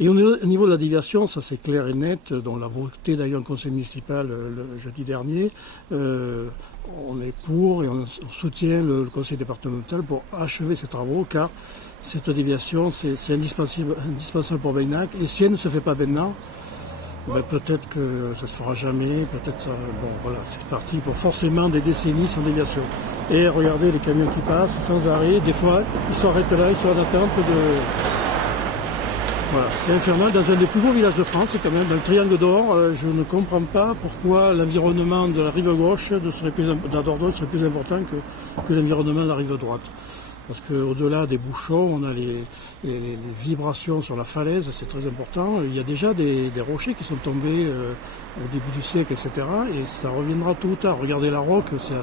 Et au niveau de la déviation, ça c'est clair et net, dont la voté d'ailleurs en conseil municipal le jeudi dernier. On est pour et on soutient le conseil départemental pour achever ces travaux, car cette déviation c'est indispensable pour Baynac. Et si elle ne se fait pas maintenant, ben peut-être que ça ne se fera jamais, peut-être ça, bon voilà, c'est parti pour forcément des décennies sans déviation. Et regardez les camions qui passent sans arrêt, des fois ils s'arrêtent là, ils sont en attente de... Voilà, c'est infernal dans un des plus beaux villages de France quand même, dans le Triangle d'Or. Je ne comprends pas pourquoi l'environnement de la rive gauche de Dordogne serait plus important que l'environnement de la rive droite. Parce qu'au-delà des bouchons, on a les vibrations sur la falaise, c'est très important. Il y a déjà des rochers qui sont tombés au début du siècle, etc. Et ça reviendra tôt ou tard. Regardez la Roque, c'est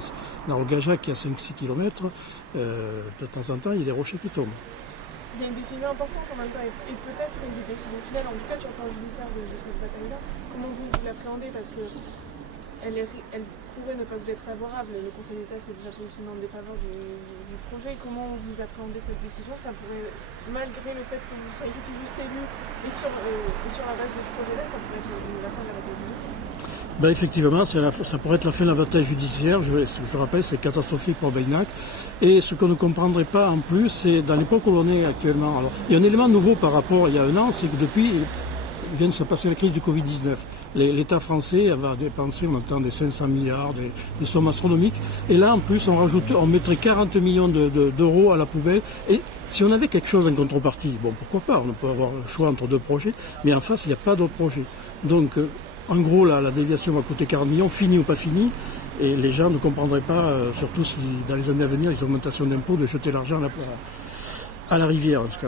la Roque Gajac qui a 5-6 km. De temps en temps, il y a des rochers qui tombent. Il y a une décision importante en même temps et peut-être une décision finale, en tout cas sur le plan judiciaire de cette bataille-là. Comment vous l'appréhendez? Parce que elle pourrait ne pas vous être favorable. Le Conseil d'État s'est déjà positionné en défaveur du projet. Comment vous appréhendez cette décision? Ça pourrait, malgré le fait que vous soyez tout juste élu et sur la base de ce projet-là, ça pourrait être la fin de la bataille judiciaire. Ben effectivement, ça pourrait être la fin de la bataille judiciaire. Je rappelle, c'est catastrophique pour Baynac. Et ce qu'on ne comprendrait pas en plus, c'est dans l'époque où l'on est actuellement. Alors, il y a un élément nouveau par rapport à il y a un an, c'est que depuis, il vient de se passer la crise du Covid-19. L'État français va dépenser maintenant des 500 milliards, des sommes astronomiques. Et là, en plus, on mettrait 40 millions d'euros à la poubelle. Et si on avait quelque chose en contrepartie, bon, pourquoi pas, on peut avoir le choix entre deux projets, mais en face, il n'y a pas d'autre projet. Donc, en gros, la déviation va coûter 40 millions, fini ou pas fini, et les gens ne comprendraient pas, surtout si dans les années à venir, les augmentations d'impôts, de jeter l'argent à la rivière, en ce cas-là.